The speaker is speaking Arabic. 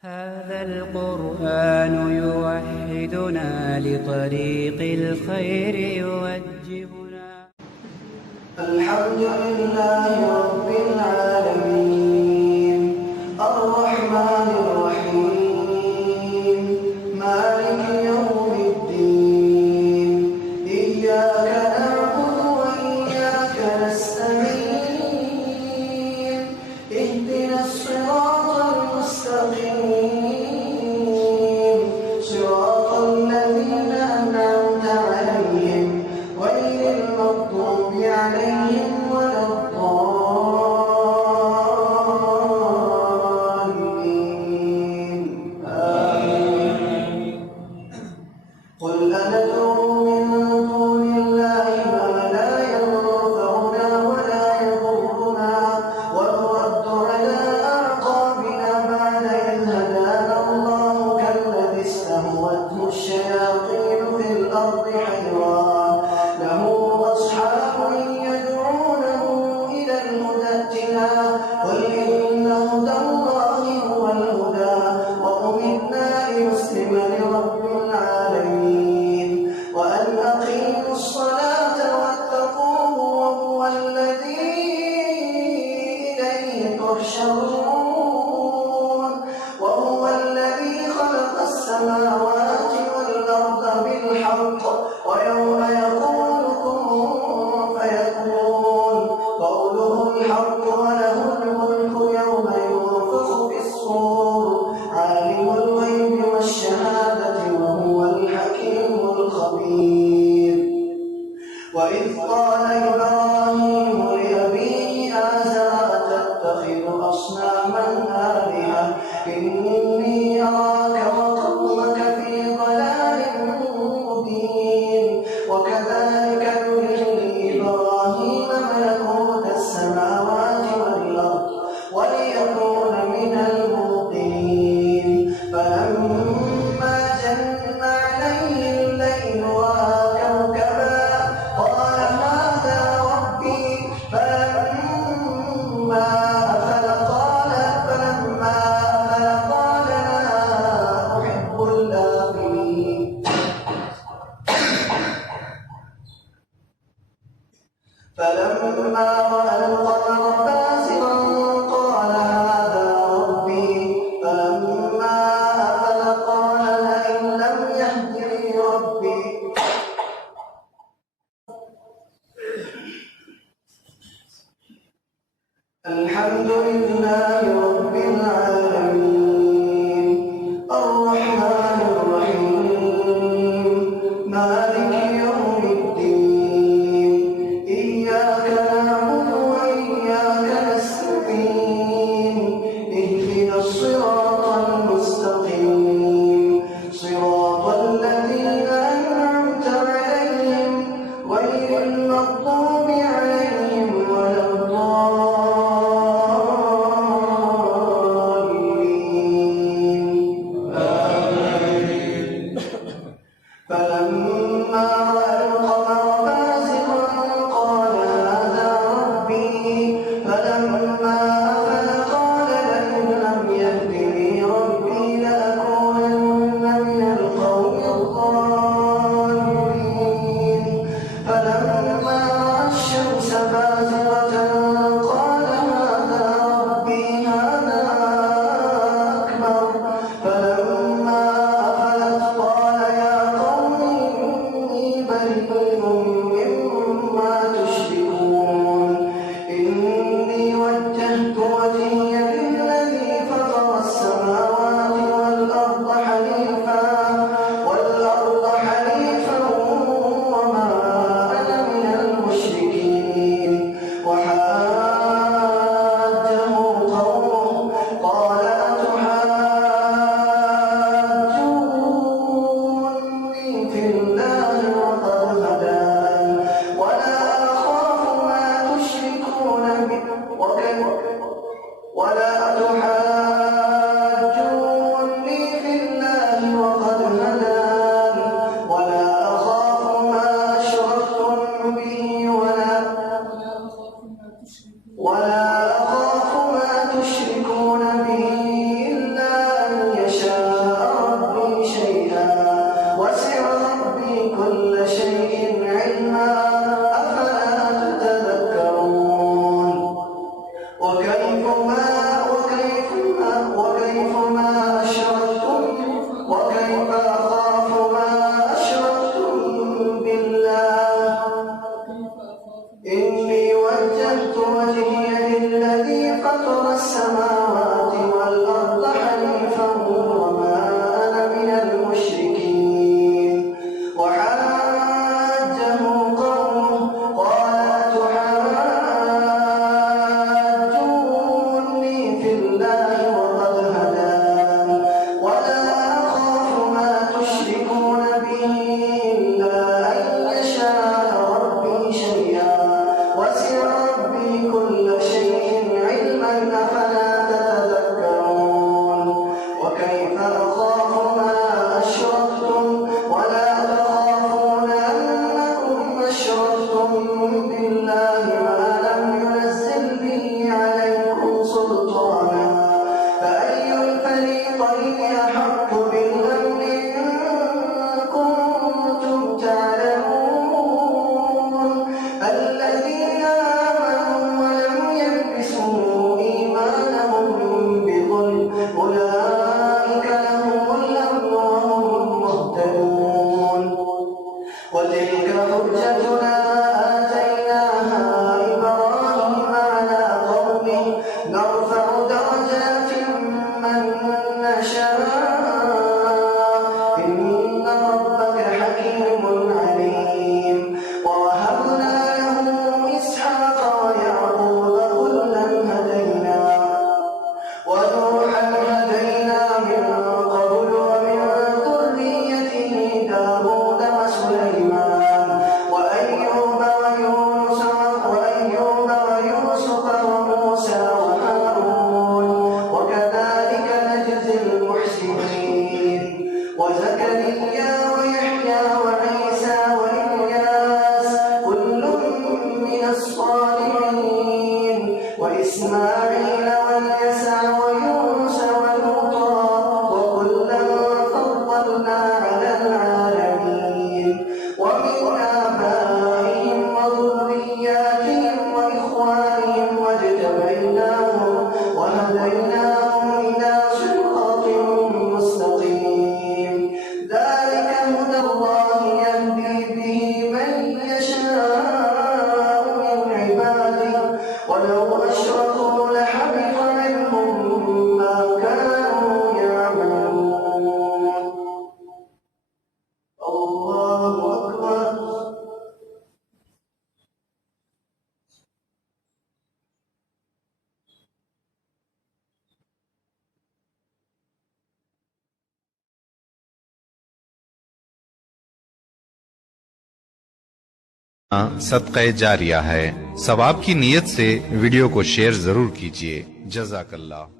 هذا القرآن يوحدنا لطريق الخير يوجهنا. الحمد لله رب العالمين الرحمن الرحيم مالك يوم الدين إياك نعبد وإياك نستعين اهدنا الصراط المستقيم صراط الذين أنعمت عليهم غير المغضوب عليهم ولا الضالين آمين. قل أندعو من دون الله ما لا ينفعنا ولا يضرنا ونرد على أعقابنا بعد إذ هدانا الله كالذي استهوته الشياطين في الأرض حيران له أصحاب يدعونه إلى الهدى ائتنا قل إن هدى الله هو الهدى وأمرنا لنسلم لرب العالمين وأن أقيموا الصلاة واتقوه وهو الذي إليه تحشرون وهو الذي خلق السماوات والأرض بالحق ويوم يقول كن فيكون قوله الحق وله الملك يوم ينفخ في الصور عالم الغيب والشهادة وهو الحكيم الخبير. وإذ قال إبراهيم لأبيه آزر أتتخذ أصناما آلهة إني أراك وقومك في ضلال مبين وكذلك نري إبراهيم ملكوت السماوات والأرض وليكون من الموقنين فلما جن عليه الليل رأى كوكبا قال هذا ربي فلما أفل قال لا أحب الآفلين. فلما رأى القمر بازغا قال هذا ربي فلما أفل قال لئن لم يهدني ربي الحمد لله رب العالمين الرحمن الرحيم مالك يوم الدين إياك نعبد وإياك نستعين اهدنا الصراط المستقيم صراط الذين أنعمت عليهم غير المغضوب عليهم ولا الضالين. فلما رأى القمر بازغا قال هذا ربي فلما أفل قال لئن لم يهدني सदक़े जारिया है। सवाब की नीयत से वीडियो को शेयर जरूर कीजिए। जज़ाकल्लाह।